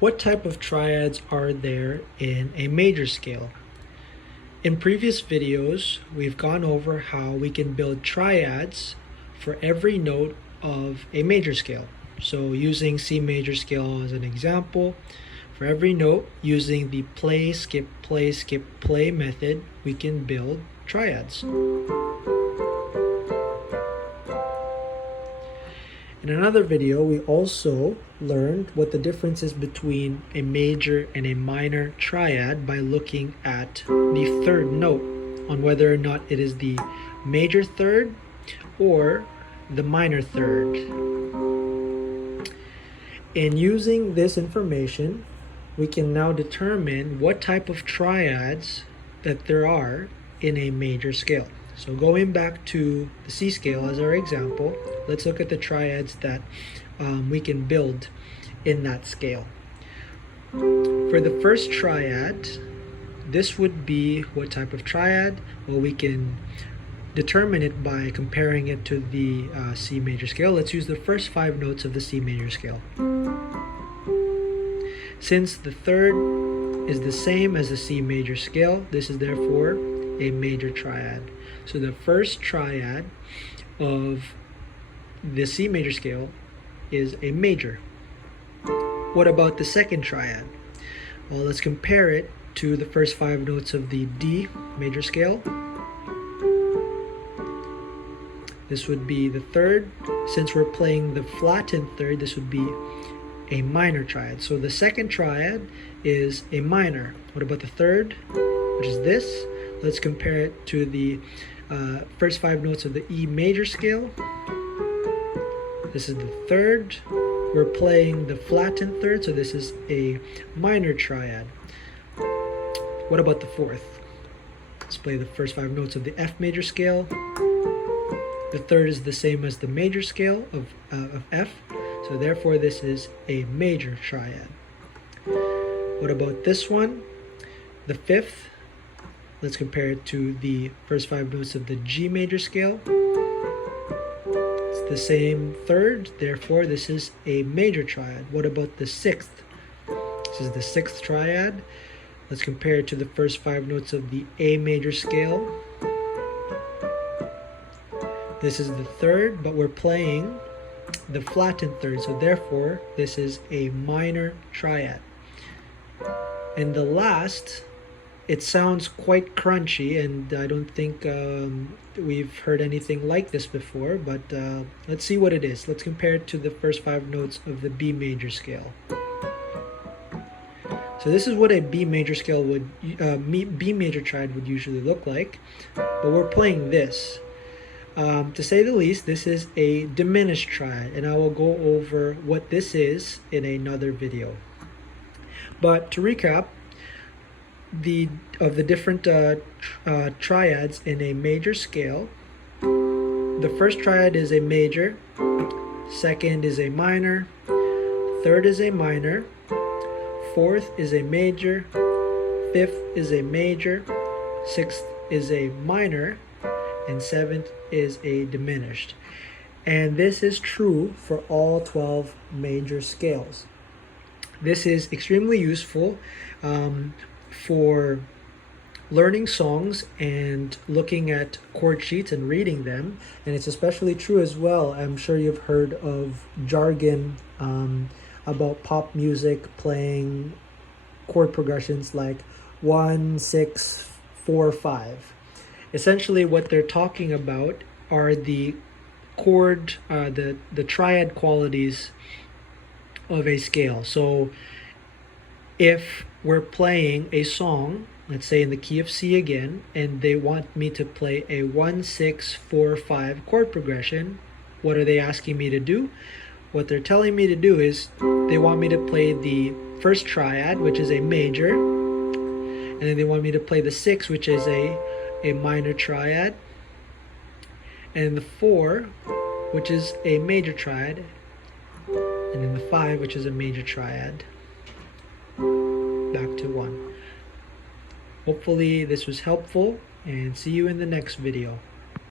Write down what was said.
What type of triads are there in a major scale? In previous videos, we've gone over how we can build triads for every note of a major scale. So using C major scale as an example, for every note, using the play, skip, play method, we can build triads. In another video, we also learned what the difference is between a major and a minor triad by looking at the third note on whether or not it is the major third or the minor third. In using this information, we can now determine what type of triads that there are in a major scale. So going back to the C scale as our example, let's look at the triads that we can build in that scale. For the first triad, this would be what type of triad? Well, we can determine it by comparing it to the C major scale. Let's use the first 5 notes of the C major scale. Since the third is the same as the C major scale, this is therefore a major triad. So the first triad of the C major scale is a major. What about the second triad? Well, let's compare it to the first 5 notes of the D major scale. This would be the third. Since we're playing the flattened third, this would be a minor triad. So the second triad is a minor. What about the third, which is this? Let's compare it to the first 5 notes of the E major scale. This is the third. We're playing the flattened third, so this is a minor triad. What about the fourth? Let's play the first 5 notes of the F major scale. The third is the same as the major scale of F, so therefore this is a major triad. What about this one? The fifth. Let's compare it to the first 5 notes of the G major scale. It's the same third, therefore this is a major triad. What about the sixth? This is the sixth triad. Let's compare it to the first 5 notes of the A major scale. This is the third, but we're playing the flattened third, so therefore this is a minor triad. And the last, it sounds quite crunchy, and I don't think we've heard anything like this before, but let's see what it is. Let's compare it to the first 5 notes of the B major scale. So this is what a B major scale would, B major triad would usually look like, but we're playing this. To say the least, this is a diminished triad, and I will go over what this is in another video. But to recap, of the different triads in a major scale, the first triad is a major, second is a minor, third is a minor, fourth is a major, fifth is a major, sixth is a minor, and seventh is a diminished. And this is true for all 12 major scales. This is extremely useful for learning songs and looking at chord sheets and reading them, and it's especially true as well. I'm sure you've heard of jargon about pop music playing chord progressions like 1, 6, 4, 5. Essentially what they're talking about are the chord, the triad qualities of a scale. So if we're playing a song, let's say in the key of C again, and they want me to play a 1, 6, 4, 5 chord progression, what are they asking me to do? What they're telling me to do is they want me to play the first triad, which is a major, and then they want me to play the 6, which is a minor triad, and the 4, which is a major triad, and then the 5, which is a major triad. Back to 1. Hopefully this was helpful, and see you in the next video.